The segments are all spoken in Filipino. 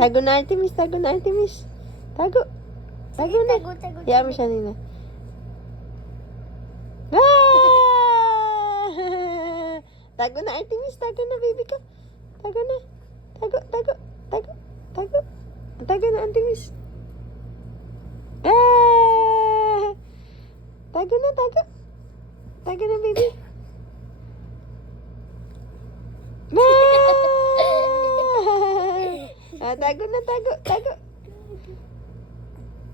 Tago na, Artemis. Tago na, Artemis. Tago. Tago na. Hayaan mo siya nila. Ah! Tago na, Artemis. Tago na, baby ko. Tago na. Tago, tago, tago, tago. Tago na, Artemis. Ah! Tago na, tago. Tago na, baby. Ah! Tago na, tago, tago.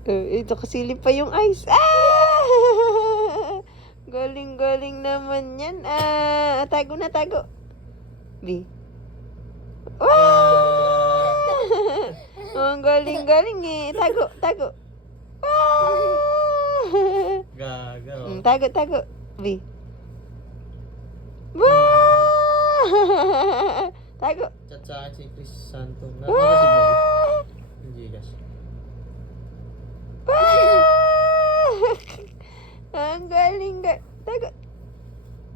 Ito kasilip pa yung ice. Ah! Galing-galing naman yan. Ah, tago na, tago. B. Ah! Ang galing-galing eh. Tago, tago. Ah! Gaga. Tago, tago. B. Ah! Tago. Chat sa akin si Chris Santo. Ah! Hindi gas. Ang galing ga. Tago.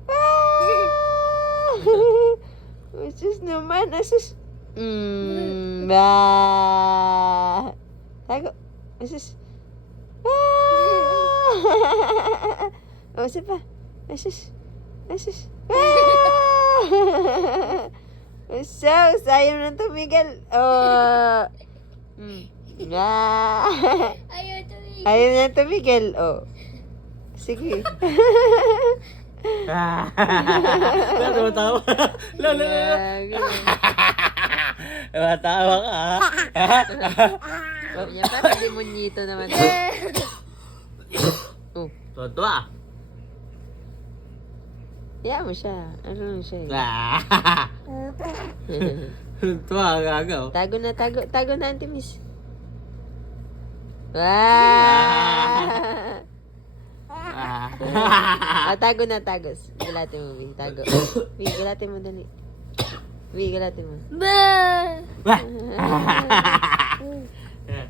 Ah! Asus naman, asus. Ba. Tago. Asus. Ah! Oh, isa pa. Asus. Asus. Ah! Asus, ayaw na tumigil. Oh. Ah! Ayaw tumigil. Ayaw na tumigil. Oh. Sige. Wala, tumatawa. Lala, tumatawa ka, ha? Yan parang demonyito naman. Oh. Tuwa. Hayaan mo siya. Ano lang siya eh. Tuwa, gaga. Tago na, tago. Tago na, Auntie Miss. Wow! Tago na, tagos. Galatin mo, Bing. Tago. Bing, galatin mo, dali. Bing, galatin mo. Ba!